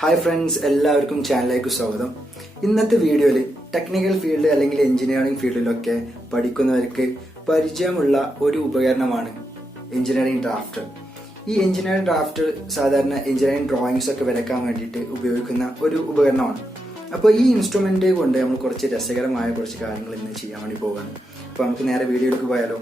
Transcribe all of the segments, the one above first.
Hi friends, എല്ലാവർക്കും ചാനലിലേക്ക് സ്വാഗതം. ഇന്നത്തെ വീഡിയോയിൽ ടെക്നിക്കൽ ഫീൽഡ് അല്ലെങ്കിൽ എഞ്ചിനീയറിംഗ് ഫീൽഡിലൊക്കെ പഠിക്കുന്നവർക്ക് പരിചയമുള്ള ഒരു ഉപകരണമാണ് എഞ്ചിനീയറിംഗ് ഡ്രാഫ്റ്റർ. ഈ എഞ്ചിനീയറിംഗ് ഡ്രാഫ്റ്റർ സാധാരണ എഞ്ചിനീയറിംഗ് ഡ്രോയിങ്സ് ഒക്കെ വരയ്ക്കാൻ വേണ്ടിയിട്ട് ഉപയോഗിക്കുന്ന ഒരു ഉപകരണമാണ്. അപ്പോൾ ഈ ഇൻസ്ട്രുമെന്റ് കൊണ്ട് നമ്മൾ കുറച്ച് രസകരമായ കുറച്ച് കാര്യങ്ങൾ ഇന്ന് ചെയ്യാൻ വേണ്ടി പോവുകയാണ്. അപ്പോൾ നമുക്ക് നേരെ വീഡിയോയിലേക്ക് പോയാലോ.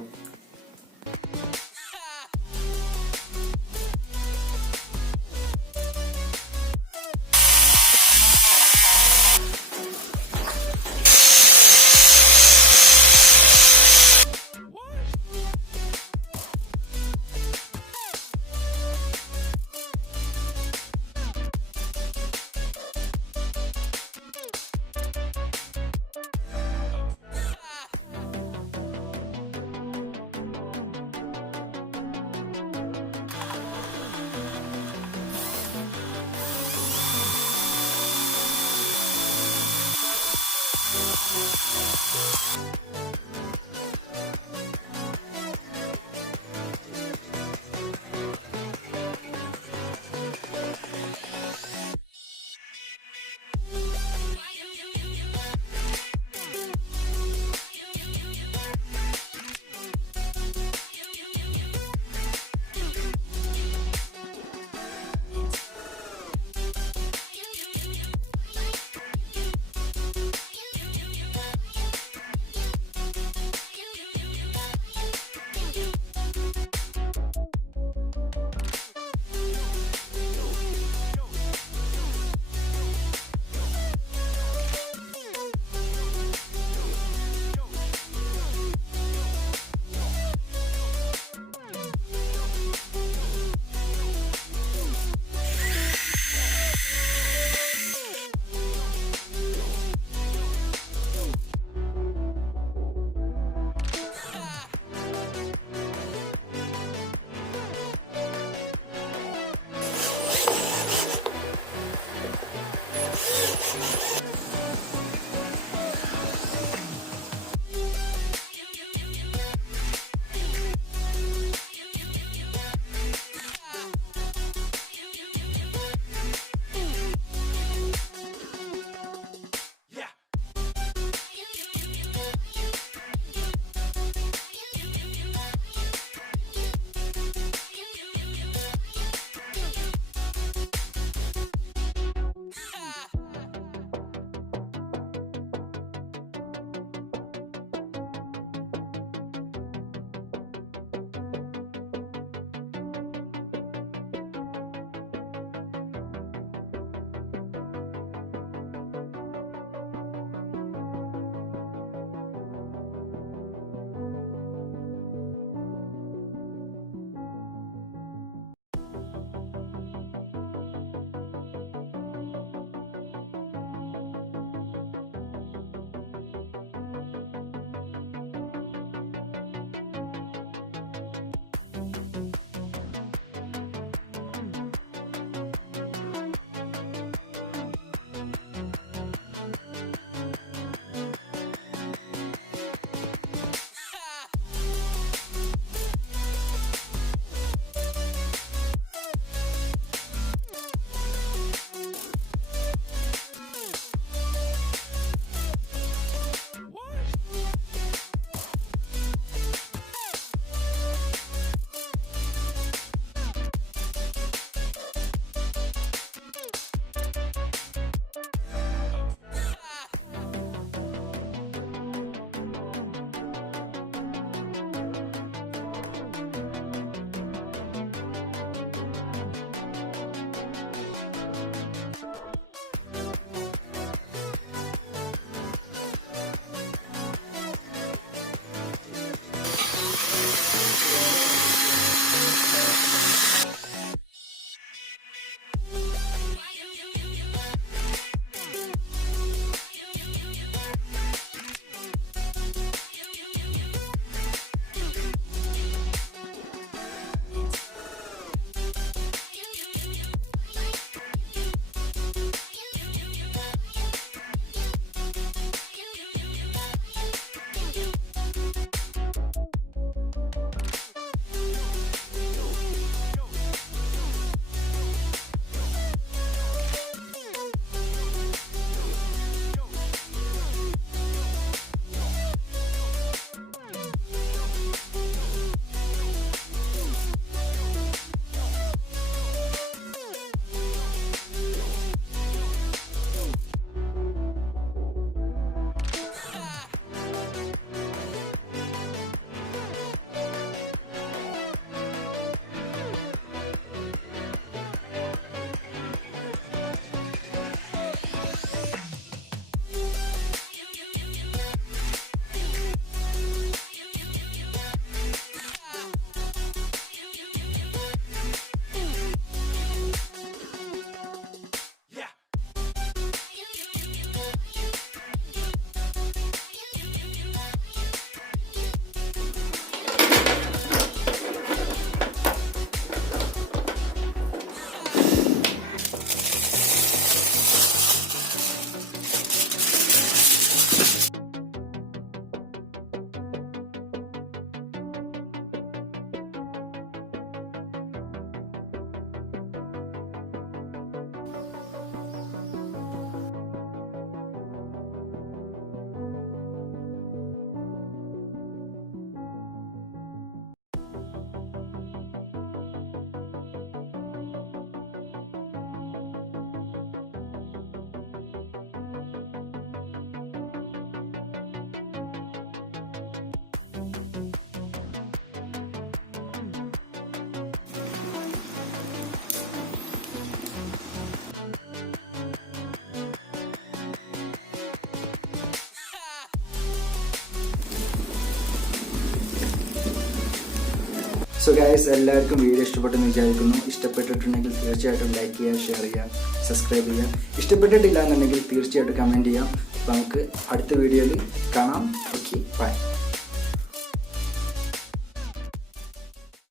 സോ ഗൈസ്, എല്ലാവർക്കും വീഡിയോ ഇഷ്ടപ്പെട്ടെന്ന് വിചാരിക്കുന്നു. ഇഷ്ടപ്പെട്ടിട്ടുണ്ടെങ്കിൽ തീർച്ചയായിട്ടും ലൈക്ക് ചെയ്യുക, ഷെയർ ചെയ്യുക, സബ്സ്ക്രൈബ് ചെയ്യുക. ഇഷ്ടപ്പെട്ടിട്ടില്ല എന്നുണ്ടെങ്കിൽ തീർച്ചയായിട്ടും കമൻറ്റ് ചെയ്യാം. അപ്പോൾ നമുക്ക് അടുത്ത വീഡിയോയിൽ കാണാം. Okay, by.